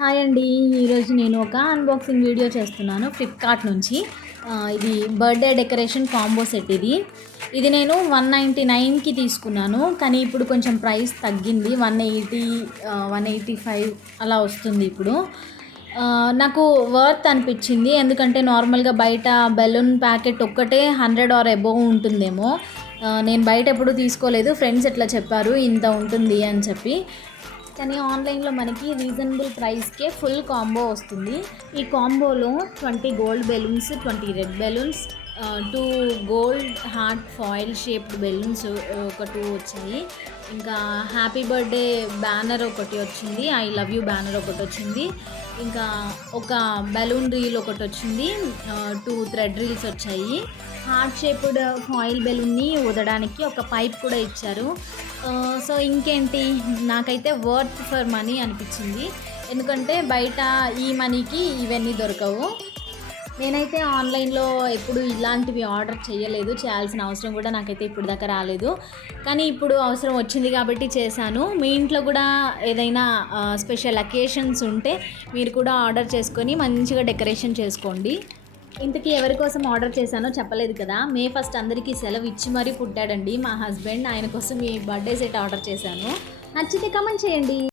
Hi అండి. ఈరోజు నేను ఒక అన్బాక్సింగ్ వీడియో చేస్తున్నాను ఫ్లిప్కార్ట్ నుంచి. ఇది బర్త్డే డెకరేషన్ కాంబో సెట్ ఇది నేను 199కి తీసుకున్నాను. కానీ ఇప్పుడు కొంచెం ప్రైస్ తగ్గింది. 180, 185 అలా వస్తుంది ఇప్పుడు. నాకు వర్త్ అనిపించింది. ఎందుకంటే నార్మల్గా బయట బెలూన్ ప్యాకెట్ ఒక్కటే 100 ఆర్ అబోవ్ ఉంటుందేమో. నేను బయట ఎప్పుడు తీసుకోలేదు. ఫ్రెండ్స్ ఎట్లా చెప్పారు ఇంత ఉంటుంది అని చెప్పి. కానీ ఆన్లైన్లో మనకి రీజనబుల్ ప్రైస్కే ఫుల్ కాంబో వస్తుంది. ఈ కాంబోలో 20 gold balloons, 20 red balloons, 2 gold heart foil shaped balloons ఒక 2 వచ్చాయి. ఇంకా హ్యాపీ బర్త్డే బ్యానర్ ఒకటి వచ్చింది, ఐ లవ్ యూ బ్యానర్ ఒకటి వచ్చింది. ఇంకా ఒక బెలూన్ రీల్ ఒకటి వచ్చింది, 2 థ్రెడ్ రీల్స్ వచ్చాయి. హార్ట్ షేప్డ్ ఫాయిల్ బెలూన్ని ఊదడానికి ఒక పైప్ కూడా ఇచ్చారు. సో ఇంకేంటి, నాకైతే వర్త్ ఫర్ మనీ అనిపించింది. ఎందుకంటే బయట ఈ మనీకి ఇవన్నీ దొరకవు. నేనైతే ఆన్లైన్లో ఎప్పుడు ఇలాంటివి ఆర్డర్ చేయలేదు, చేయాల్సిన అవసరం కూడా నాకైతే ఇప్పుడు దాకా రాలేదు. కానీ ఇప్పుడు అవసరం వచ్చింది కాబట్టి చేశాను. మీ ఇంట్లో కూడా ఏదైనా స్పెషల్ అకేషన్స్ ఉంటే మీరు కూడా ఆర్డర్ చేసుకొని మంచిగా డెకరేషన్ చేసుకోండి. ఇంతకీ ఎవరి కోసం ఆర్డర్ చేశానో చెప్పలేదు కదా. మే 1 అందరికీ సెలవు ఇచ్చి మరీ పుట్టాడండి మా హస్బెండ్. ఆయన కోసం ఈ బర్త్డే సెట్ ఆర్డర్ చేశాను. నచ్చితే కమెంట్ చేయండి.